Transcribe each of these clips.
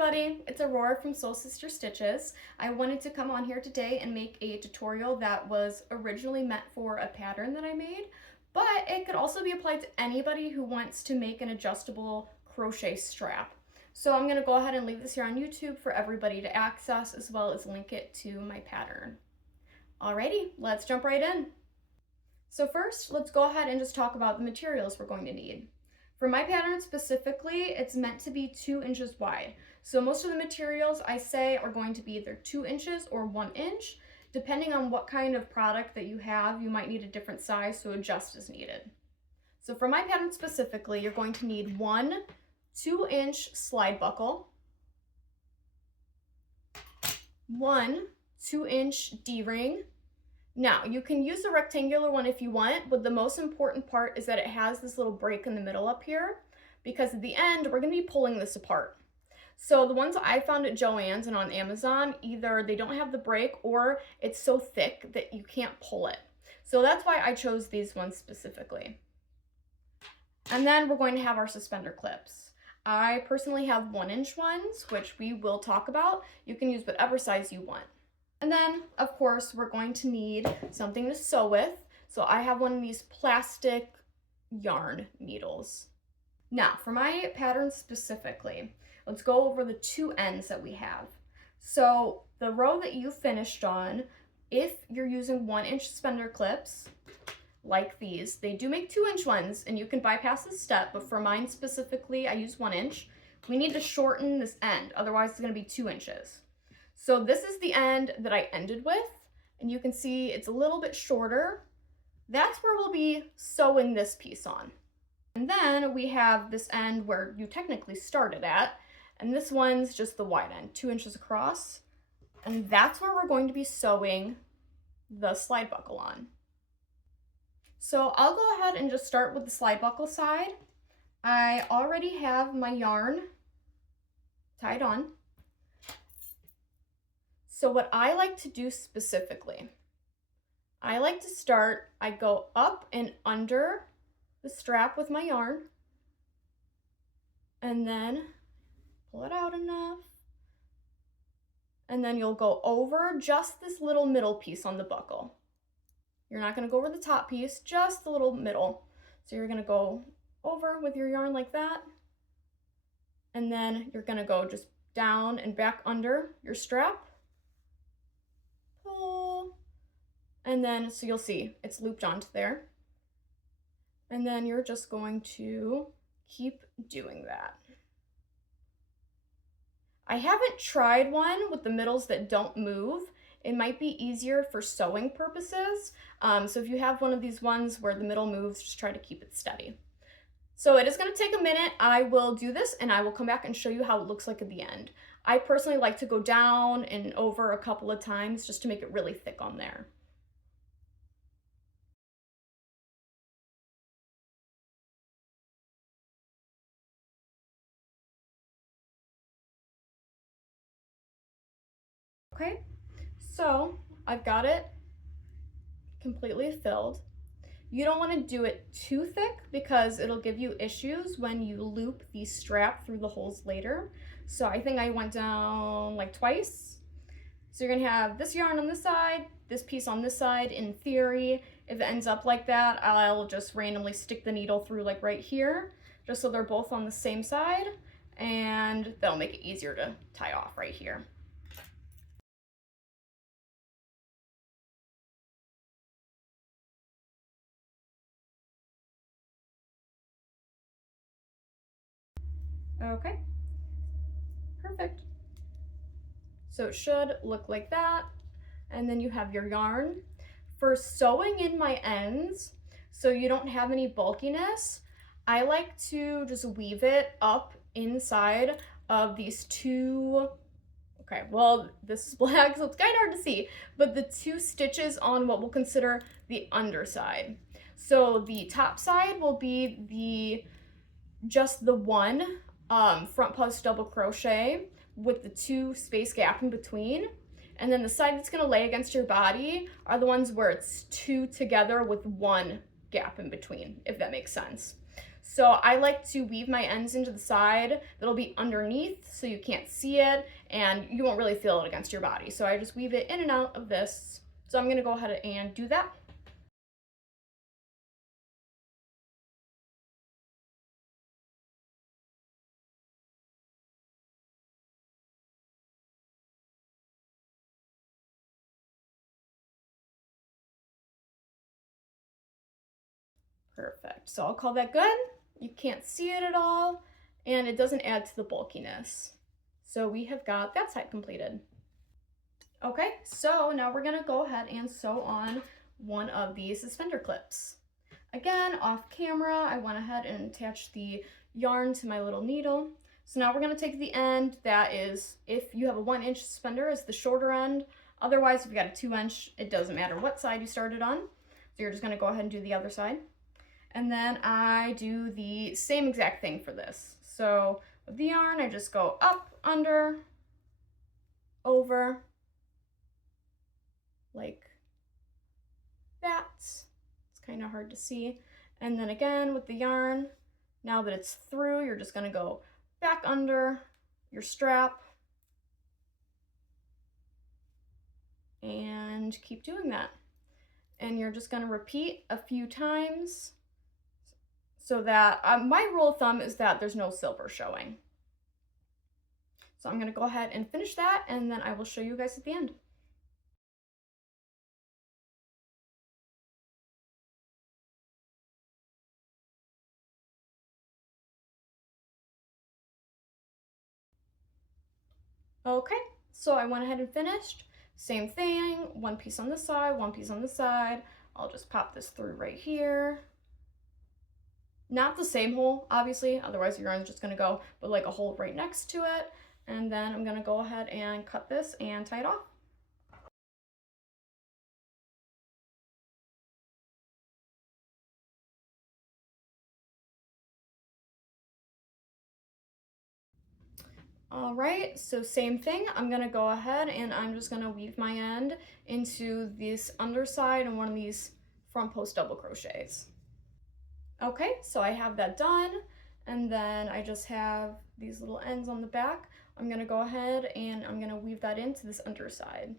everybody, it's Aurora from SolSisterStitches. I wanted to come on here today and make a tutorial that was originally meant for a pattern that I made, but it could also be applied to anybody who wants to make an adjustable crochet strap. So I'm going to go ahead and leave this here on YouTube for everybody to access, as well as link it to my pattern. Alrighty, let's jump right in. So first, let's go ahead and just talk about the materials we're going to need. For my pattern specifically, it's meant to be 2 inches wide. So most of the materials I say are going to be either 2 inches or 1 inch. Depending on what kind of product that you have, you might need a different size, so adjust as needed. So for my pattern specifically, you're going to need one 2-inch slide buckle, one 2-inch D-ring. Now, you can use a rectangular one if you want, but the most important part is that it has this little break in the middle up here, because at the end, we're going to be pulling this apart. So the ones I found at Joann's and on Amazon, either they don't have the break or it's so thick that you can't pull it. So that's why I chose these ones specifically. And then we're going to have our suspender clips. I personally have 1-inch ones, which we will talk about. You can use whatever size you want. And then, of course, we're going to need something to sew with. So I have one of these plastic yarn needles. Now, for my pattern specifically, let's go over the 2 ends that we have. So the row that you finished on, if you're using 1-inch suspender clips, like these, they do make 2-inch ones, and you can bypass this step, but for mine specifically, I use 1 inch. We need to shorten this end, otherwise it's going to be 2 inches. So this is the end that I ended with, and you can see it's a little bit shorter. That's where we'll be sewing this piece on. And then we have this end where you technically started at, and this one's just the wide end, 2 inches across, and that's where we're going to be sewing the slide buckle on. So I'll go ahead and just start with the slide buckle side. I already have my yarn tied on. So what I like to do specifically, I like to start, I go up and under the strap with my yarn, and then pull it out enough, and then you'll go over just this little middle piece on the buckle. You're not going to go over the top piece, just the little middle. So you're going to go over with your yarn like that, and then you're going to go just down and back under your strap. Pull, and then, so you'll see it's looped onto there. And then you're just going to keep doing that. I haven't tried one with the middles that don't move. It might be easier for sewing purposes. So if you have one of these ones where the middle moves, just try to keep it steady. So it is going to take a minute. I will do this and I will come back and show you how it looks like at the end. I personally like to go down and over a couple of times just to make it really thick on there. Okay, so I've got it completely filled. You don't want to do it too thick because it'll give you issues when you loop the strap through the holes later. So I think I went down like twice. So you're gonna have this yarn on this side, this piece on this side. In theory, if it ends up like that, I'll just randomly stick the needle through like right here, just so they're both on the same side, and that'll make it easier to tie off right here. Okay, perfect. So it should look like that. And then you have your yarn. For sewing in my ends, so you don't have any bulkiness, I like to just weave it up inside of these two, okay, well, this is black, so it's kind of hard to see, but the 2 stitches on what we'll consider the underside. So the top side will be just the one front post double crochet with the 2 space gap in between, and then the side that's going to lay against your body are the ones where it's 2 together with 1 gap in between, if that makes sense. So I like to weave my ends into the side that'll be underneath so you can't see it and you won't really feel it against your body. So I just weave it in and out of this. So I'm gonna go ahead and do that. Perfect. So I'll call that good. You can't see it at all, and it doesn't add to the bulkiness. So we have got that side completed. Okay, so now we're gonna go ahead and sew on one of these suspender clips. Again, off camera, I went ahead and attached the yarn to my little needle. So now we're gonna take the end that is, if you have a 1-inch suspender, is the shorter end. Otherwise, if you got a 2-inch, it doesn't matter what side you started on. So you're just gonna go ahead and do the other side. And then I do the same exact thing for this. So with the yarn, I just go up, under, over, like that. It's kind of hard to see. And then again with the yarn, now that it's through, you're just gonna go back under your strap and keep doing that. And you're just gonna repeat a few times so that, my rule of thumb is that there's no silver showing. So I'm gonna go ahead and finish that and then I will show you guys at the end. Okay, so I went ahead and finished. Same thing, one piece on this side, one piece on this side. I'll just pop this through right here. Not the same hole, obviously, otherwise your yarn's just gonna go, but like a hole right next to it. And then I'm gonna go ahead and cut this and tie it off. All right, so same thing. I'm gonna go ahead and I'm just gonna weave my end into this underside and one of these front post double crochets. Okay, so I have that done, and then I just have these little ends on the back. I'm gonna go ahead and I'm gonna weave that into this underside.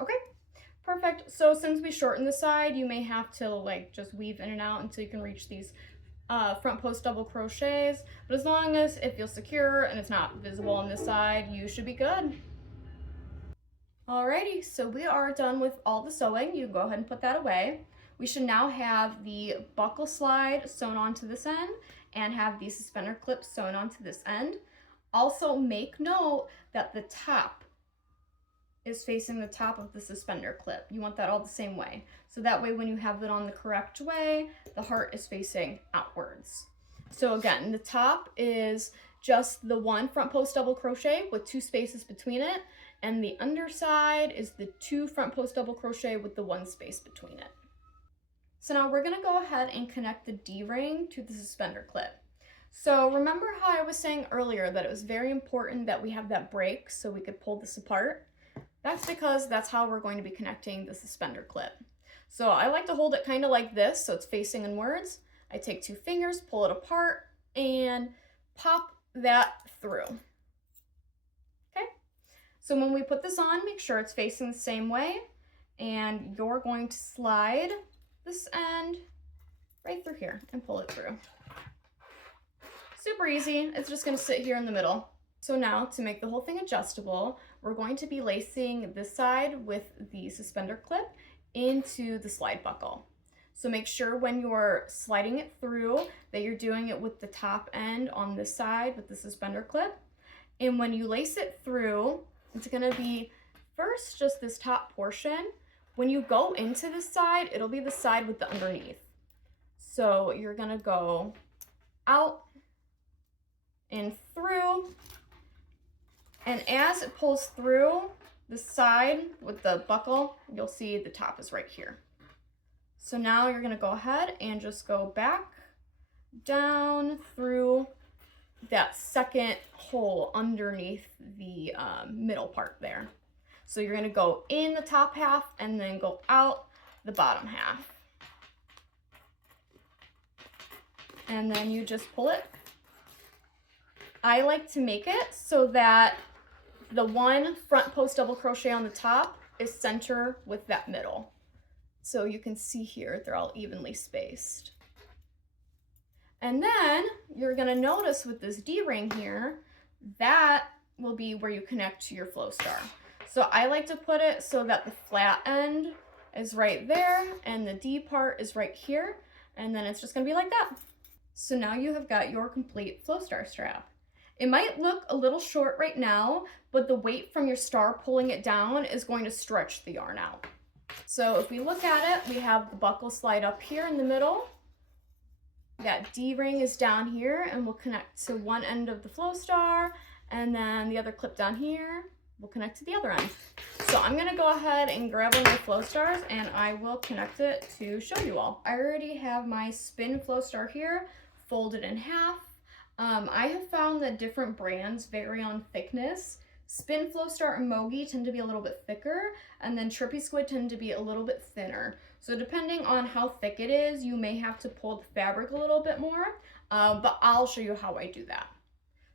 Okay, perfect. So since we shortened the side, you may have to like just weave in and out until you can reach these front post double crochets, but as long as it feels secure and it's not visible on this side, you should be good. Alrighty, so we are done with all the sewing. You can go ahead and put that away. We should now have the buckle slide sewn onto this end and have the suspender clips sewn onto this end. Also make note that the top is facing the top of the suspender clip. You want that all the same way. So that way when you have it on the correct way, the heart is facing outwards. So again, the top is just the one front post double crochet with 2 spaces between it, and the underside is the 2 front post double crochet with the 1 space between it. So now we're gonna go ahead and connect the D-ring to the suspender clip. So remember how I was saying earlier that it was very important that we have that break so we could pull this apart? That's because that's how we're going to be connecting the suspender clip. So I like to hold it kind of like this so it's facing inwards. I take 2 fingers, pull it apart, and pop that through. Okay, so when we put this on, make sure it's facing the same way, and you're going to slide this end right through here and pull it through. Super easy, it's just gonna sit here in the middle. So now to make the whole thing adjustable, we're going to be lacing this side with the suspender clip into the slide buckle. So make sure when you're sliding it through that you're doing it with the top end on this side with the suspender clip. And when you lace it through, it's gonna be first just this top portion. When you go into this side, it'll be the side with the underneath. So you're gonna go out and through, and as it pulls through the side with the buckle, you'll see the top is right here. So now you're gonna go ahead and just go back down through that second hole underneath the middle part there. So you're gonna go in the top half and then go out the bottom half. And then you just pull it. I like to make it so that the one front post double crochet on the top is center with that middle. So you can see here, they're all evenly spaced. And then you're gonna notice with this D-ring here, that will be where you connect to your flowstar. So I like to put it so that the flat end is right there and the D part is right here. And then it's just gonna be like that. So now you have got your complete flowstar strap. It might look a little short right now, but the weight from your star pulling it down is going to stretch the yarn out. So if we look at it, we have the buckle slide up here in the middle. That D-ring is down here and will connect to one end of the flowstar, and then the other clip down here will connect to the other end. So I'm gonna go ahead and grab one of my flowstars and I will connect it to show you all. I already have my spin flowstar here, folded in half. I have found that different brands vary on thickness. Spin Flowstar and Mogi tend to be a little bit thicker, and then Trippy Squid tend to be a little bit thinner. So depending on how thick it is, you may have to pull the fabric a little bit more, but I'll show you how I do that.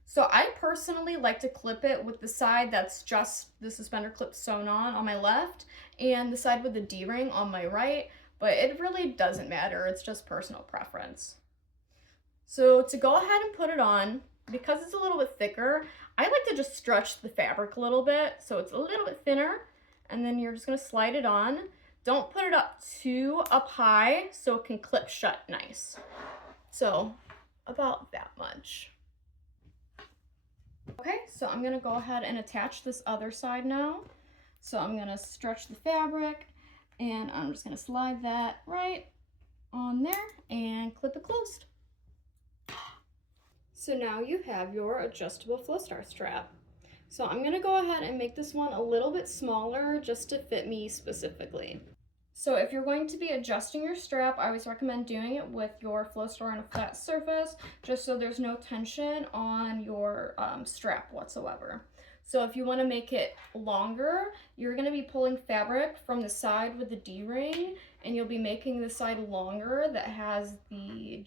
So I personally like to clip it with the side that's just the suspender clip sewn on my left, and the side with the D-ring on my right, but it really doesn't matter, it's just personal preference. So to go ahead and put it on, because it's a little bit thicker, I like to just stretch the fabric a little bit so it's a little bit thinner, and then you're just gonna slide it on. Don't put it up too up high so it can clip shut nice. So about that much. Okay, so I'm gonna go ahead and attach this other side now. So I'm gonna stretch the fabric and I'm just gonna slide that right on there and clip it closed. So now you have your adjustable flowstar strap. So I'm gonna go ahead and make this one a little bit smaller just to fit me specifically. So if you're going to be adjusting your strap, I always recommend doing it with your flowstar on a flat surface, just so there's no tension on your strap whatsoever. So if you want to make it longer, you're going to be pulling fabric from the side with the D-ring, and you'll be making the side longer that has the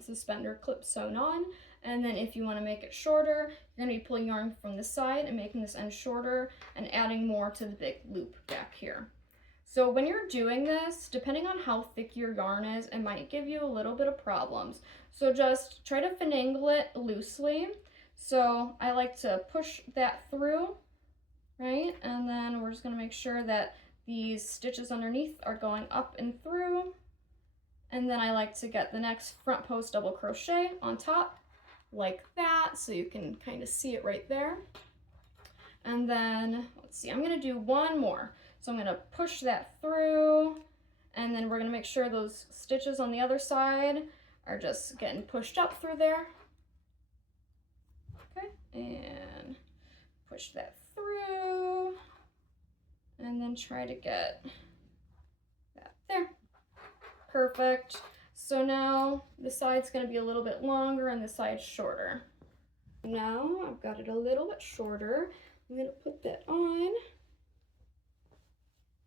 suspender clip sewn on. And then if you want to make it shorter, you're going to be pulling yarn from the side and making this end shorter and adding more to the big loop back here. So when you're doing this, depending on how thick your yarn is, it might give you a little bit of problems. So just try to finagle it loosely. So I like to push that through, right? And then we're just gonna make sure that these stitches underneath are going up and through. And then I like to get the next front post double crochet on top like that, so you can kind of see it right there. And then, let's see, I'm gonna do one more. So I'm gonna push that through, and then we're gonna make sure those stitches on the other side are just getting pushed up through there. Okay, and push that through, and then try to get that there. Perfect. So now the side's gonna be a little bit longer and the side's shorter. Now I've got it a little bit shorter. I'm gonna put that on,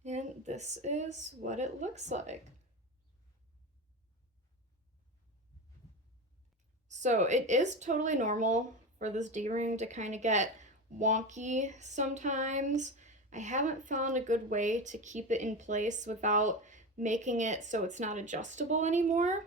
and this is what it looks like. So it is totally normal for this D-ring to kind of get wonky sometimes. I haven't found a good way to keep it in place without making it so it's not adjustable anymore.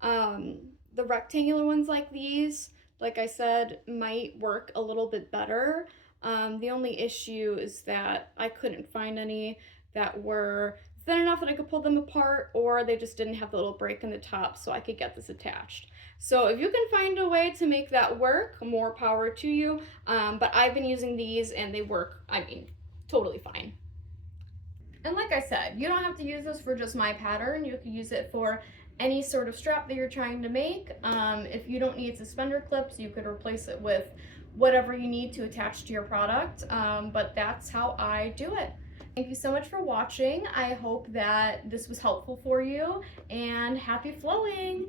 The rectangular ones like these, like I said, might work a little bit better. The only issue is that I couldn't find any that were thin enough that I could pull them apart, or they just didn't have the little break in the top so I could get this attached. So if you can find a way to make that work, more power to you. But I've been using these and they work, I mean, totally fine. And like I said, you don't have to use this for just my pattern. You can use it for any sort of strap that you're trying to make. If you don't need suspender clips, you could replace it with whatever you need to attach to your product. But that's how I do it. Thank you so much for watching. I hope that this was helpful for you, and happy flowing!